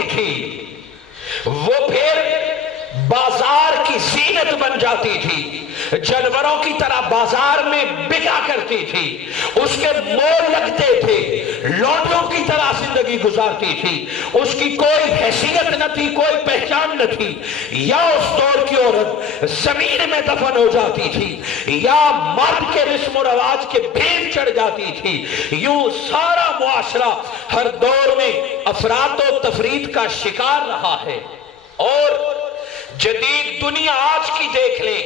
ہوتی تھی وہ پھر بازار کی زینت بن جاتی تھی، جانوروں کی طرح بازار میں بکا کرتی تھی، اس کے مول لگتے تھے، لوٹوں کی طرح زندگی گزارتی تھی، اس کی کوئی حیثیت نہ تھی، کوئی پہچان نہ تھی۔ یا اس دور کی عورت زمین میں دفن ہو جاتی تھی یا مرد کے رسم و رواج کے بھیڑ چڑھ جاتی تھی۔ یوں سارا معاشرہ ہر دور میں افراط و تفرید کا شکار رہا ہے۔ اور جدید دنیا آج کی دیکھ لے،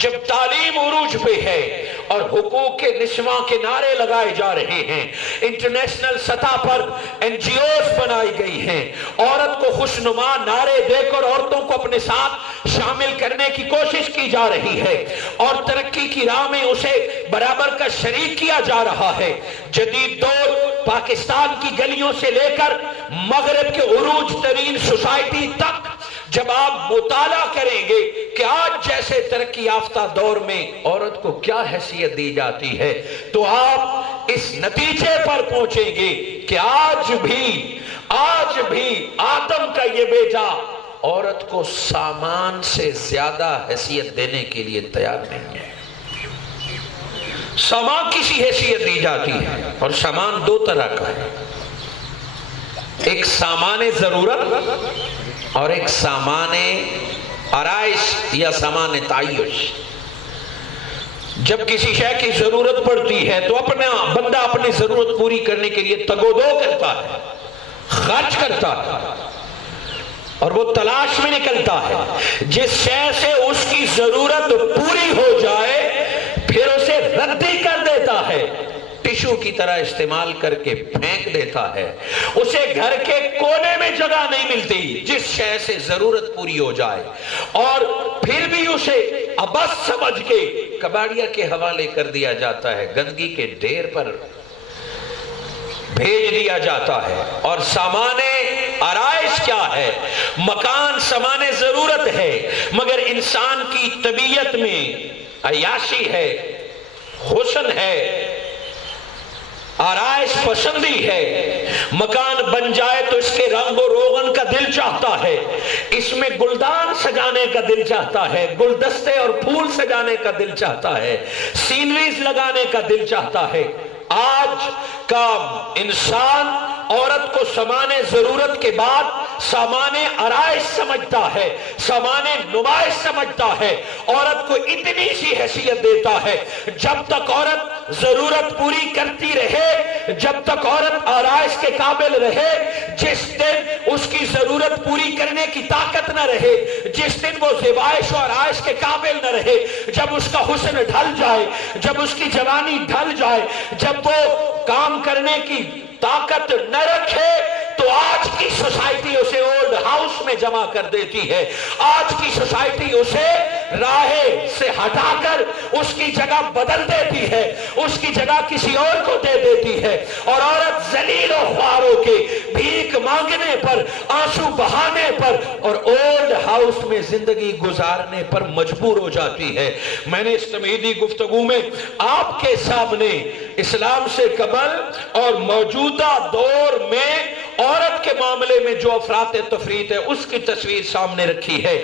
جب تعلیم عروج پہ ہے اور حقوق کے نسواں کے نعرے لگائے جا رہے ہیں، انٹرنیشنل سطح پر این جی اوز بنائی گئی ہیں، عورت کو خوشنما نعرے دے کر عورتوں کو اپنے ساتھ شامل کرنے کی کوشش کی جا رہی ہے اور ترقی کی راہ میں اسے برابر کا شریک کیا جا رہا ہے۔ جدید دور پاکستان کی گلیوں سے لے کر مغرب کے عروج ترین سوسائٹی تک جب آپ مطالعہ کریں گے کہ آج جیسے ترقی یافتہ دور میں عورت کو کیا حیثیت دی جاتی ہے، تو آپ اس نتیجے پر پہنچیں گے کہ آج بھی آدم کا یہ بیٹا عورت کو سامان سے زیادہ حیثیت دینے کے لیے تیار نہیں ہے۔ سامان کسی حیثیت دی جاتی ہے، اور سامان دو طرح کا ہے، ایک سامان ضرورت اور ایک سامان آرائش یا سامان تعیش۔ جب کسی شے کی ضرورت پڑتی ہے تو بندہ اپنی ضرورت پوری کرنے کے لیے تگ و دو کرتا ہے، خرچ کرتا ہے، اور وہ تلاش میں نکلتا ہے۔ جس شے سے اس کی ضرورت پوری ہو جائے پھر اسے ردی کر دیتا ہے، ٹشو کی طرح استعمال کر کے پھینک دیتا ہے۔ اسے گھر کے کونے میں جگہ نہیں ملتی جس شے سے ضرورت پوری ہو جائے، اور پھر بھی اسے عبث سمجھ کے کباڑیا کے حوالے کر دیا جاتا ہے، گندگی کے ڈھیر پر بھیج دیا جاتا ہے۔ اور سامان آرائش کیا ہے؟ مکان سامان ضرورت ہے، مگر انسان کی طبیعت میں عیاشی ہے، حسن ہے، آرائش پسندی ہے۔ مکان بن جائے تو اس کے رنگ و روغن کا دل چاہتا ہے، اس میں گلدان سجانے کا دل چاہتا ہے، گلدستے اور پھول سجانے کا دل چاہتا ہے، سینریز لگانے کا دل چاہتا ہے۔ آج کا انسان عورت کو سامان ضرورت کے بعد سامان آرائش سمجھتا ہے، سامان نمائش سمجھتا ہے، عورت کو اتنی سی حیثیت دیتا ہے۔ جب تک عورت ضرورت پوری کرتی رہے، جب تک عورت آرائش کے قابل رہے، جس دن اس کی ضرورت پوری کرنے کی طاقت نہ رہے، جس دن وہ زیبائش اور آرائش کے قابل نہ رہے، جب اس کا حسن ڈھل جائے، جب اس کی جوانی ڈھل جائے، جب وہ کام کرنے کی طاقت نہ رکھے، تو آج کی سوسائٹی اسے اولڈ ہاؤس میں جمع کر دیتی ہے۔ آج کی سوسائٹی اسے راہ سے ہٹا کر اس کی جگہ بدل دیتی ہے، اس کی جگہ کسی اور کو دے دیتی ہے، اور عورت ذلیل و خوار ہو کے بھیک مانگنے پر، آنسو بہانے پر اور اولڈ ہاؤس میں زندگی گزارنے پر مجبور ہو جاتی ہے۔ میں نے اس تمہیدی گفتگو میں آپ کے سامنے اسلام سے قبل اور موجودہ دور میں عورت کے معاملے میں جو افراط تفریط ہے اس کی تصویر سامنے رکھی ہے۔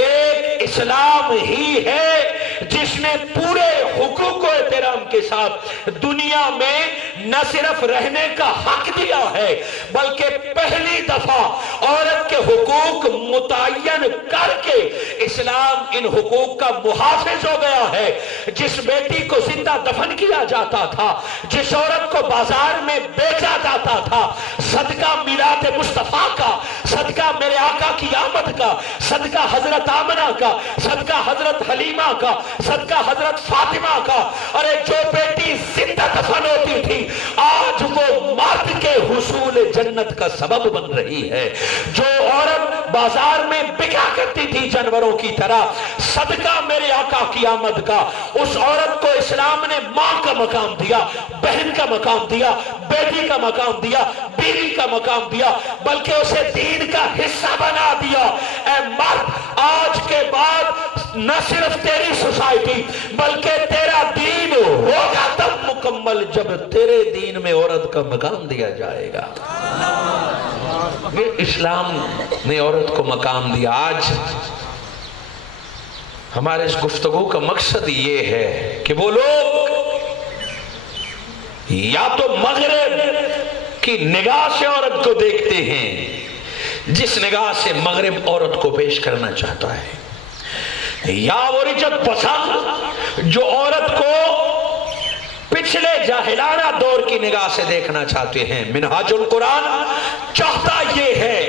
ایک اسلام ہی ہے جس نے پورے حقوق و احترام کے ساتھ دنیا میں نہ صرف رہنے کا حق دیا ہے، بلکہ پہلی دفعہ عورت کے حقوق متعین کر کے اسلام ان حقوق کا محافظ ہو گیا ہے۔ جس بیٹی کو زندہ دفن کیا جاتا تھا، جس عورت کو بازار میں بیچا جاتا تھا، صدقہ میلاد مصطفیٰ کا، صدقہ میرے آقا کی آمد کا، صدقہ حضرت آمنہ کا، صدقہ حضرت حلیمہ کا، صدقہ حضرت فاطمہ کا، ارے جو بیٹی زندہ دفن ہوتی تھی آج وہ مرد کے حصول جنت کا سبب بن رہی ہے۔ جو عورت بازار میں بکا کرتی تھی جانوروں کی طرح، صدقہ میرے آقا کی آمد کا، اس عورت کو اسلام نے ماں کا مقام دیا، بہن کا مقام دیا، بیٹی کا مقام دیا، بیوی کا مقام دیا، بلکہ اسے دین کا حصہ بنا دیا۔ اے مرد، آج کے بعد نہ صرف تیری سوسائٹی بلکہ تیرا دین ہوگا تب مکمل جب تیرے دین میں عورت کا مقام دیا جائے گا۔ اسلام نے عورت کو مقام دیا. آج ہمارے اس گفتگو کا مقصد یہ ہے کہ وہ لوگ یا تو مغرب کی نگاہ سے عورت کو دیکھتے ہیں جس نگاہ سے مغرب عورت کو پیش کرنا چاہتا ہے, یا وہ رجت پسند جو عورت کو پچھلے جاہلانہ دور کی نگاہ سے دیکھنا چاہتے ہیں. منہاج القرآن چاہتا یہ ہے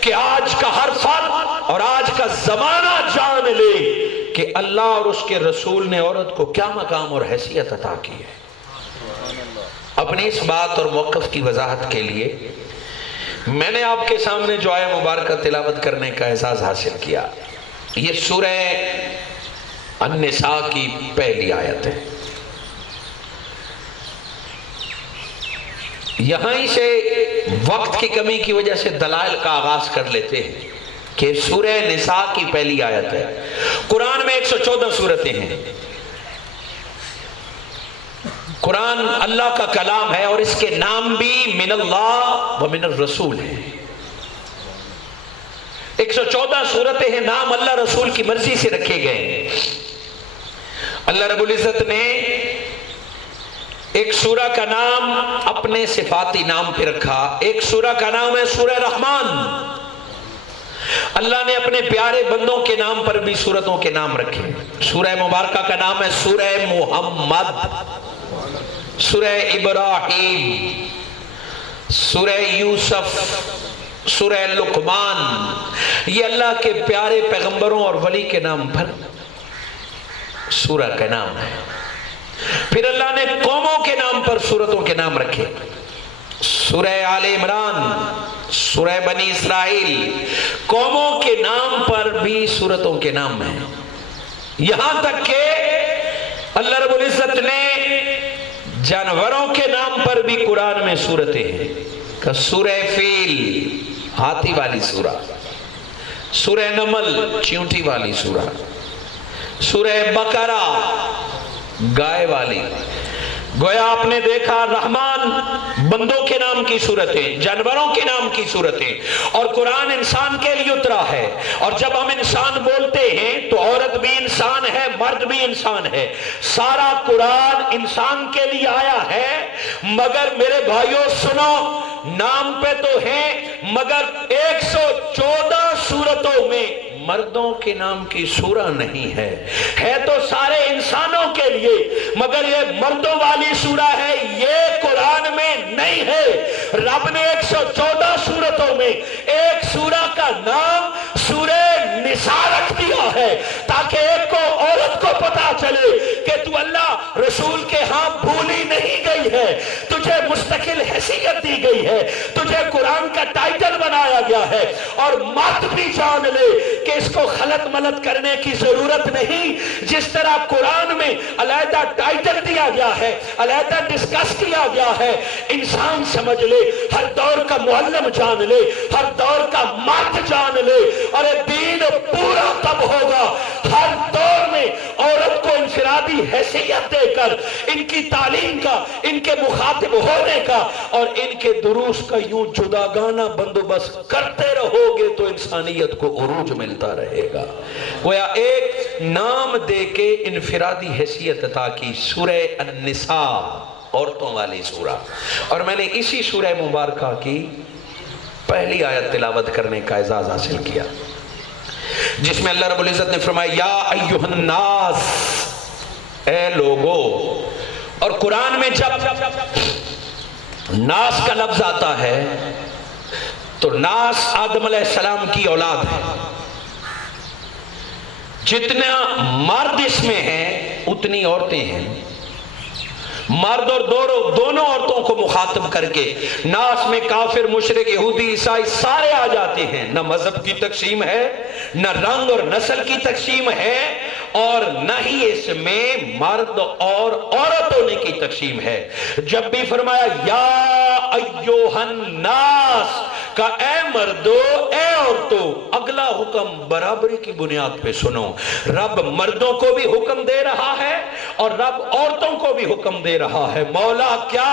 کہ آج کا ہر فرد اور آج کا زمانہ جان لے کہ اللہ اور اس کے رسول نے عورت کو کیا مقام اور حیثیت عطا کی ہے. اپنی اس بات اور موقف کی وضاحت کے لیے میں نے آپ کے سامنے جو آیہ مبارکہ تلاوت کرنے کا اعزاز حاصل کیا. یہ سورہ النساء کی پہلی آیت ہے. یہاں ہی سے وقت کی کمی کی وجہ سے دلائل کا آغاز کر لیتے ہیں کہ سورہ نساء کی پہلی آیت ہے. قرآن میں 114 سورتیں ہیں. قرآن اللہ کا کلام ہے اور اس کے نام بھی من اللہ و من الرسول ہے. 114 سورتیں ہیں, نام اللہ رسول کی مرضی سے رکھے گئے ہیں. اللہ رب العزت نے ایک سورہ کا نام اپنے صفاتی نام پہ رکھا. ایک سورہ کا نام ہے سورہ رحمان. اللہ نے اپنے پیارے بندوں کے نام پر بھی سورتوں کے نام رکھے. سورہ مبارکہ کا نام ہے سورہ محمد, سورہ ابراہیم, سورہ یوسف, سورہ لقمان. یہ اللہ کے پیارے پیغمبروں اور ولی کے نام پر سورہ کا نام ہے. پھر اللہ نے قوموں کے نام پر سورتوں کے نام رکھے. سورہ آل عمران, سورہ بنی اسرائیل. قوموں کے نام پر بھی سورتوں کے نام ہیں. یہاں تک کہ اللہ رب العزت نے جانوروں کے نام پر بھی قرآن میں سورتیں ہیں. سورہ فیل ہاتھی والی سورہ, سورہ نمل چیونٹی والی سورہ, سورہ بقرہ گائے والی. گویا آپ نے دیکھا رحمان بندوں کے نام کی صورتیں, جانوروں کے نام کی صورتیں. اور قرآن انسان کے لیے اترا ہے. اور جب ہم انسان بولتے ہیں تو عورت بھی انسان ہے, مرد بھی انسان ہے. سارا قرآن انسان کے لیے آیا ہے. مگر میرے بھائیوں سنو, نام پہ تو ہیں مگر 114 سورتوں میں مردوں کے نام کی سورہ نہیں ہے. ہے تو سارے انسانوں کے لیے مگر یہ مردوں والی سورہ ہے, یہ قرآن میں نہیں ہے. رب نے 114 سورتوں میں ایک سورہ کا نام سورہ نساء رکھ دیا ہے تاکہ ایک کو عورت کو پتا چلے کہ تو اللہ رسول کے ہاں بھولی نہیں گئی ہے, تجھے مستقل حیثیت دی گئی ہے, تجھے قرآن کا ٹائٹل بنایا گیا ہے. اور مرد بھی جان لے کہ اس کو خلط ملط کرنے کی ضرورت نہیں. جس طرح قرآن میں علیحدہ ٹائٹل دیا گیا ہے, علیحدہ ڈسکس کیا گیا ہے, انسان سمجھ لے, ہر دور کا معلم جان لے, ہر دور کا مرد جان لے. اور دین پورا تب ہوگا ہر دور میں عورت کو انفرادی حیثیت دے کر ان کی تعلیم کا, ان کے مخاطب ہونے کا اور ان کے دروس کا یوں جداگانہ بندوبست کرتے رہو گے تو انسانیت کو عروج ملتا رہے گا. گویا ایک نام دے کے انفرادی حیثیت عطا کی, سورہ النساء عورتوں والی سورہ. اور میں نے اسی سورہ مبارکہ کی پہلی آیت تلاوت کرنے کا اعزاز حاصل کیا جس میں اللہ رب العزت نے فرمایا یا ایھا الناس, اے لوگو. اور قرآن میں جب ناس کا لفظ آتا ہے تو ناس آدم علیہ السلام کی اولاد ہے. جتنا مرد اس میں ہیں اتنی عورتیں ہیں. مرد اور دونوں عورتوں کو مخاطب کر کے ناس میں کافر, مشرک, یہودی, عیسائی سارے آ جاتے ہیں. نہ مذہب کی تقسیم ہے, نہ رنگ اور نسل کی تقسیم ہے, اور نہ ہی اس میں مرد اور عورت ہونے کی تقسیم ہے. جب بھی فرمایا یا ایھا الناس کا اے مردو اے عورتوں, اگلا حکم برابری کی بنیاد پہ سنو. رب مردوں کو بھی حکم دے رہا ہے اور رب عورتوں کو بھی حکم دے رہا ہے. مولا کیا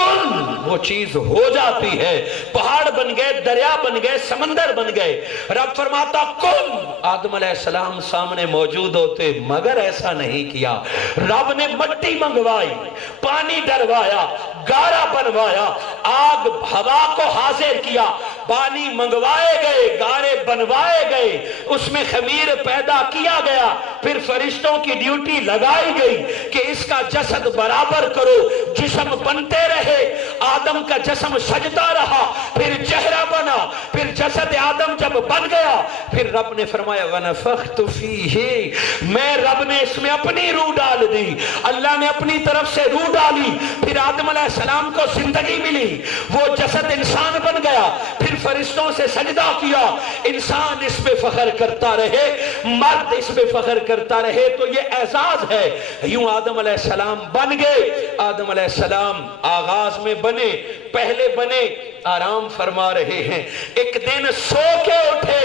کن وہ چیز ہو جاتی ہے. پہاڑ بن گئے, دریا بن گئے, سمندر بن گئے. رب فرماتا کن. آدم علیہ السلام سامنے موجود ہوتے مگر ایسا نہیں کیا. رب نے مٹی منگوائی, پانی ڈروایا, گارا بنوایا, آگ ہوا کو حاضر کیا, پانی منگوائے گئے, گارے بنوائے گئے, اس میں خمیر پیدا کیا گیا. پھر فرشتوں کی ڈیوٹی لگائی گئی کہ اس کا جسد برابر کرو, جسم بنتے رہے. آدم کا جسم سجدہ رہا, پھر چہرہ بنا, پھر جسد آدم جب بن گیا, پھر رب نے فرمایا وَنَفَخْتُ فِيهِ, میں رب نے اس میں اپنی روح ڈال دی. اللہ نے اپنی طرف سے روح ڈالی, پھر آدم علیہ السلام کو زندگی ملی, وہ جسد انسان بن گیا. پھر فرشتوں سے سجدہ کیا. انسان اس پہ فخر کرتا رہے, مرد اس پہ فخر کرتا رہے, تو یہ اعزاز ہے. یوں آدم علیہ السلام بن گئے. آدم علیہ السلام آغاز میں بنے, پہلے بنے, آرام فرما رہے ہیں. ایک دن سو کے اٹھے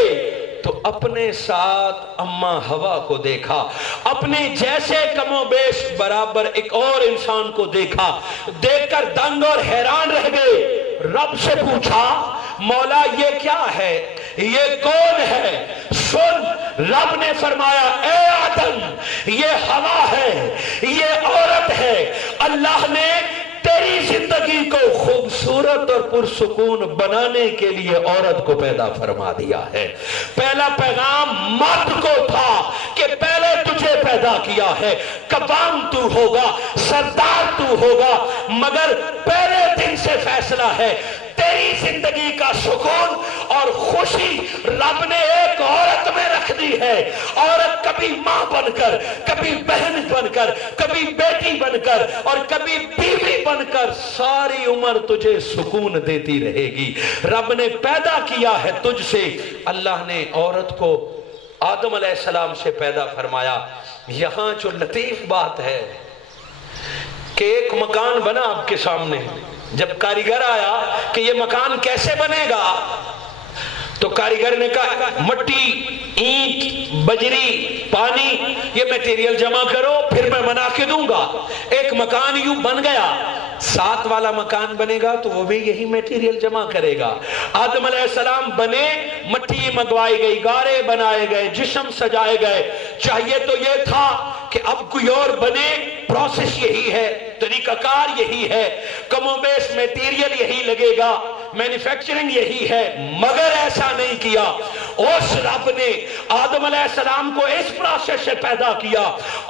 تو اپنے ساتھ اماں ہوا کو دیکھا, اپنے جیسے کم و بیش برابر ایک اور انسان کو دیکھا. دیکھ کر دنگ اور حیران رہ گئے. رب سے پوچھا مولا یہ کیا ہے, یہ کون ہے؟ سن, رب نے فرمایا اے آدم یہ ہوا ہے, یہ عورت ہے. اللہ نے تیری زندگی کو خوبصورت اور پرسکون بنانے کے لیے عورت کو پیدا فرما دیا ہے. پہلا پیغام مرد کو تھا کہ پہلے تجھے پیدا کیا ہے, کپام تو ہوگا, سردار تو ہوگا, مگر پہلے دن سے فیصلہ ہے تیری زندگی کا سکون اور خوشی رب نے ایک عورت میں رکھ دی ہے. عورت کبھی ماں بن کر, کبھی بہن بن کر, کبھی بیٹی بن کر اور کبھی بیوی بن کر ساری عمر تجھے سکون دیتی رہے گی. رب نے پیدا کیا ہے تجھ سے. اللہ نے عورت کو آدم علیہ السلام سے پیدا فرمایا. یہاں جو لطیف بات ہے کہ ایک مکان بنا آپ کے سامنے. جب کاریگر آیا کہ یہ مکان کیسے بنے گا, تو کاریگر نے کہا مٹی, اینٹ, بجری, پانی, یہ میٹیریل جمع کرو پھر میں بنا کے دوں گا. ایک مکان یوں بن گیا. 7 والا مکان بنے گا تو وہ بھی یہی میٹیریل جمع کرے گا. آدم علیہ السلام بنے, مٹی منگوائی گئی, گارے بنائے گئے, جسم سجائے گئے. چاہیے تو یہ تھا کہ اب کوئی اور بنے, پروسیس یہی ہے, طریقہ کار یہی ہے, کم و بیش میٹیریل یہی لگے گا, مینوفیکچرنگ یہی ہے, مگر ایسا نہیں کیا. اس رب نے آدم علیہ السلام کو اس پروسیس سے پیدا کیا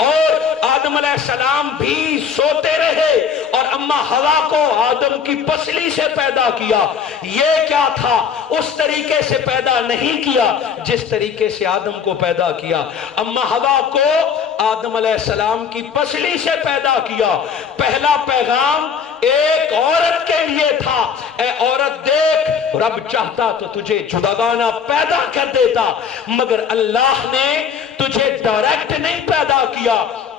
اور آدم علیہ السلام بھی سوتے رہے اور اماں ہوا کو آدم کی پسلی سے پیدا کیا. یہ کیا تھا, اس طریقے سے پیدا نہیں کیا جس طریقے سے آدم کو پیدا کیا. اماں ہوا کو آدم علیہ السلام کی پسلی سے پیدا کیا. پہلا پیغام ایک عورت کے لیے تھا, اے عورت دیکھ, رب چاہتا تو تجھے جداگانہ پیدا کر دیتا, مگر اللہ نے تجھے ڈائریکٹ نہیں پیدا کیا.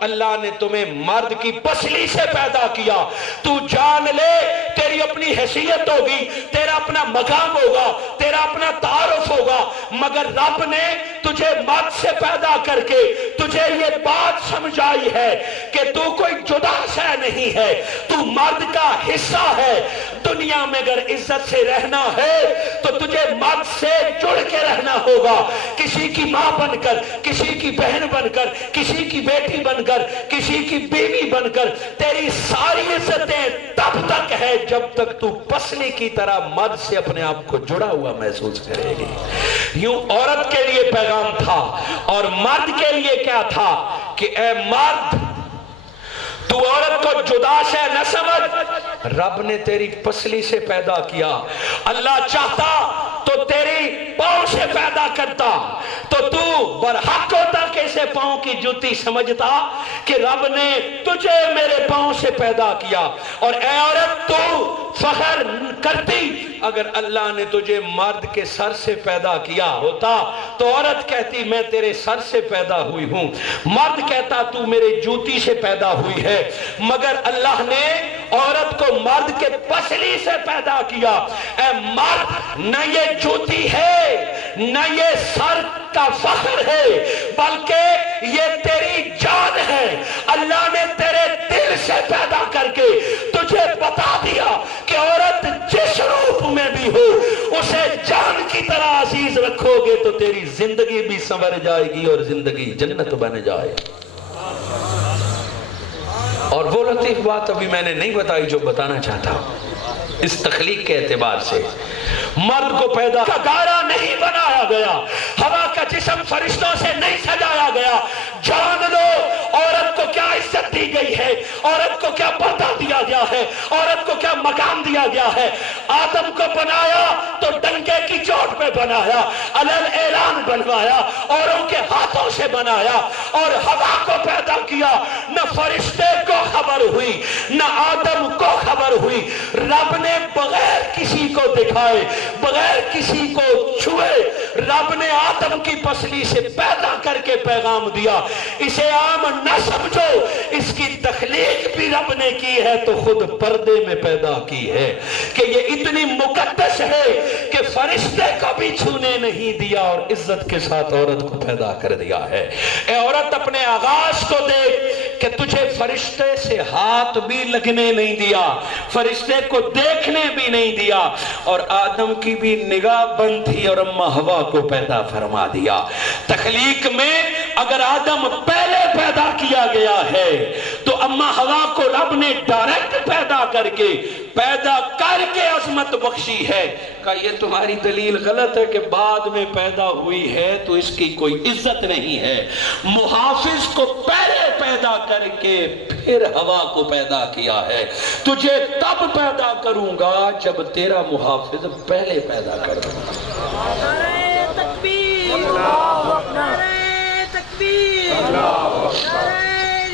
اللہ نے تمہیں مرد کی پسلی سے پیدا کیا. تو جان لے تیری اپنی حیثیت ہوگی, تیرا اپنا مقام ہوگا, تیرا اپنا تعارف ہوگا, مگر رب نے تجھے مرد سے پیدا کر کے تجھے یہ بات سمجھائی ہے کہ تو کوئی جدا شے نہیں ہے, تو مرد کا حصہ ہے. دنیا میں اگر عزت سے رہنا ہے تو تجھے مرد سے جڑ کے رہنا ہوگا, کسی کی ماں بن کر, کسی کی بہن بن کر, کسی کی بیٹی بن کر, کسی کی بیوی بن کر. تیری ساری عزتیں تب تک ہے جب تک تو پسلی کی طرح مرد سے اپنے آپ کو جڑا ہوا محسوس کرے گی. یوں عورت کے لیے پیغام تھا اور مرد کے لیے کیا تھا کہ اے مرد تو عورت کو جدا سے نہ سمجھ, رب نے تیری پسلی سے پیدا کیا. اللہ چاہتا تو تیری پاؤں سے پیدا کرتا, تو برحق ہوتا کہ اسے پاؤں کی جوتی سمجھتا کہ رب نے تجھے میرے پاؤں سے پیدا کیا. اور اے عورت تو فخر کرتی اگر اللہ نے تجھے مرد کے سر سے پیدا کیا ہوتا تو عورت کہتی میں تیرے سر سے پیدا ہوئی ہوں, مرد کہتا تو میرے جوتی سے پیدا ہوئی ہے. مگر اللہ نے عورت کو مرد کے پسلی سے پیدا کیا. اے مرد, نہ یہ جوتی ہے نہ یہ سر کا فخر ہے, بلکہ یہ تیری جان ہے. اللہ نے تیرے دل سے پیدا کر کے تجھے بتا دیا گے تو تیری زندگی بھی سنور جائے گی اور زندگی جنت بن جائے. اور وہ لطیف بات ابھی میں نے نہیں بتائی جو بتانا چاہتا ہوں. اس تخلیق کے اعتبار سے مرد کو پیدا کا گارا نہیں بنایا گیا, ہوا کا جسم فرشتوں سے نہیں سجایا گیا. جان لو عورت کو کیا عزت دی گئی ہے, عورت کو کیا پردہ دیا گیا ہے, عورت کو کیا مقام دیا گیا ہے. آدم کو بنایا تو ڈنکے کی چوٹ پہ بنایا, علل اعلان بنوایا, اوروں کے ہاتھوں سے بنایا. اور ہوا کو پیدا کیا, نہ فرشتے کو خبر ہوئی نہ آدم کو خبر ہوئی. رب نے بغیر کسی کو دکھائے, بغیر کسی کو چھوئے, رب نے آدم کی پسلی سے پیدا کر کے پیغام دیا. اسے عام نہ سمجھو, اس کی تخلیق بھی رب نے کی ہے تو خود پردے میں پیدا کی ہے کہ یہ اتنی مقدس ہے کہ فرشتے کو بھی چھونے نہیں دیا اور عزت کے ساتھ عورت کو پیدا کر دیا ہے. اے عورت اپنے آغاز کو دیکھ کہ تجھے فرشتے سے ہاتھ بھی لگنے نہیں دیا, فرشتے کو دیکھنے بھی نہیں دیا, اور آدم کی بھی نگاہ بند تھی اور اماں ہوا کو پیدا فرما دیا. تخلیق میں اگر آدم پہلے پیدا کیا گیا ہے تو اماں ہوا کو رب نے ڈائریکٹ پیدا کر کے عظمت بخشی ہے. کہ یہ تمہاری دلیل غلط ہے کہ بعد میں پیدا ہوئی ہے تو اس کی کوئی عزت نہیں ہے. محافظ کو پہلے پیدا کر کے پھر ہوا کو پیدا کیا ہے. تجھے تب پیدا کروں گا جب تیرا محافظ پہلے پیدا کر دوں گا. نعرہ تکبیر, نعرہ تکبیر, نعرہ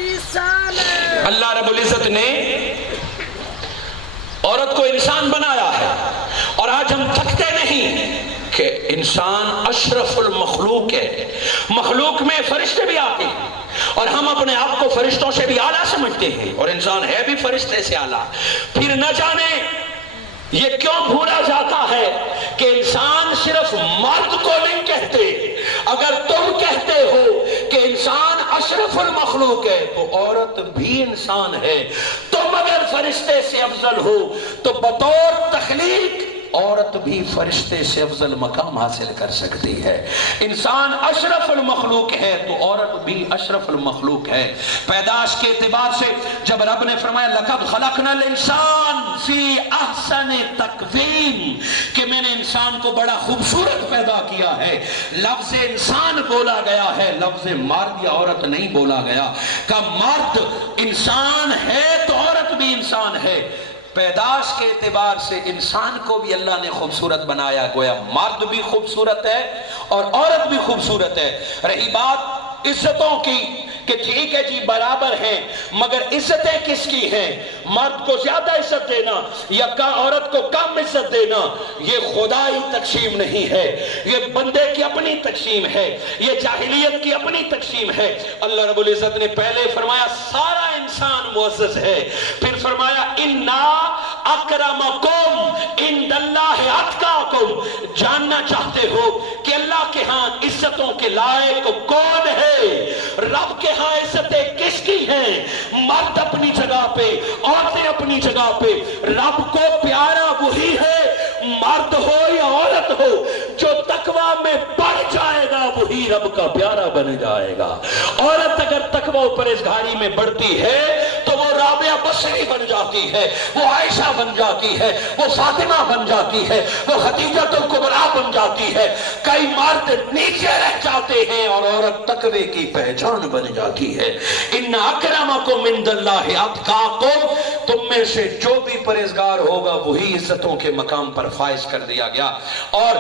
رسالت. اللہ رب العزت نے عورت کو انسان بنایا ہے, اور آج ہم تھکتے نہیں کہ انسان اشرف المخلوق ہے. مخلوق میں فرشتے بھی آتے ہیں اور ہم اپنے آپ کو فرشتوں سے بھی اعلیٰ سمجھتے ہیں, اور انسان ہے بھی فرشتے سے اعلیٰ. پھر نہ جانے یہ کیوں بھولا جاتا ہے کہ انسان صرف مرد کو نہیں کہتے. اگر تم کہتے ہو کہ انسان اشرف المخلوق ہے تو عورت بھی انسان ہے. تم اگر فرشتے سے افضل ہو تو بطور تخلیق عورت بھی فرشتے سے افضل مقام حاصل کر سکتی ہے. انسان اشرف المخلوق ہے تو عورت بھی اشرف المخلوق ہے. پیدائش کے اعتبار سے جب رب نے فرمایا لَقَدْ خَلَقْنَا الْإِنسَانَ فِي أَحْسَنِ تَقْوِيمٍ کہ میں نے انسان کو بڑا خوبصورت پیدا کیا ہے. لفظ انسان بولا گیا ہے, لفظ مرد یا عورت نہیں بولا گیا. کہ مرد انسان ہے تو عورت بھی انسان ہے. پیدائش کے اعتبار سے انسان کو بھی اللہ نے خوبصورت بنایا. گویا مرد بھی خوبصورت ہے اور عورت بھی خوبصورت ہے. رہی بات عزتوں کی کہ ٹھیک ہے جی برابر ہیں, مگر عزتیں کس کی ہیں؟ مرد کو زیادہ عزت دینا یا عورت کو کم عزت دینا یہ خدائی تقسیم نہیں ہے, یہ بندے کی اپنی تقسیم ہے, یہ جاہلیت کی اپنی تقسیم ہے. اللہ رب العزت نے پہلے فرمایا سارا انسان معزز ہے, پھر فرمایا اِنَّا اَكْرَمَكُمْ عِنْدَ اللَّهِ أَتْقَاكُمْ. جاننا چاہتے ہو کہ اللہ کے ہاں عزتوں کے لائق کون ہے؟ رب کے ہاں عزتیں کس کی ہیں؟ مرد اپنی جگہ پہ, عورتیں اپنی جگہ پہ. رب کو پیارا وہی ہے, مرد ہو یا عورت ہو, جو تقوی میں بڑھ جائے گا وہی رب کا پیارا بن جائے گا. عورت اگر تقوی و پرہیزگاری میں بڑھتی ہے تو وہ رابعہ بصری بن جاتی ہے, وہ عائشہ بن جاتی ہے, وہ فاطمہ بن جاتی ہے, وہ خدیجہ الکبریٰ بن جاتی ہے. کئی مرد نیچے رہ جاتے ہیں اور عورت تقوی کی پہچان بن جاتی ہے. ان اکرمکم عند اللہ اتقاکم, تم میں سے جو بھی پرہیزگار ہوگا وہی عزتوں کے مقام پر فائز کر دیا گیا. اور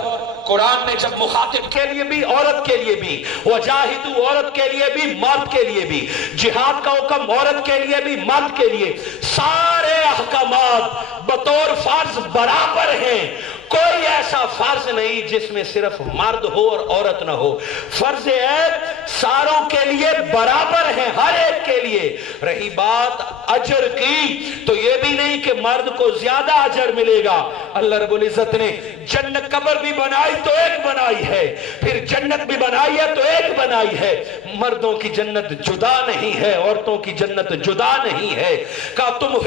قرآن نے جب مخاطب کے لیے بھی عورت کے لیے بھی, وجاہدوا عورت کے لیے بھی مرد کے لیے بھی, جہاد کا حکم عورت کے لیے بھی مرد کے لیے, سارے احکامات بطور فرض برابر ہیں. کوئی ایسا فرض نہیں جس میں صرف مرد ہو اور عورت نہ ہو. فرض عین ساروں کے لیے برابر ہیں, ہر ایک کے لیے. رہی بات اجر کی تو یہ بھی نہیں کہ مرد کو زیادہ اجر ملے گا. اللہ رب العزت نے جنت قبر بھی بنائی تو ایک بنائی ہے, پھر جنت بھی بنائی ہے تو ایک بنائی ہے. مردوں کی جنت جدا نہیں ہے, عورتوں کی جنت جدا نہیں ہے. کہ تم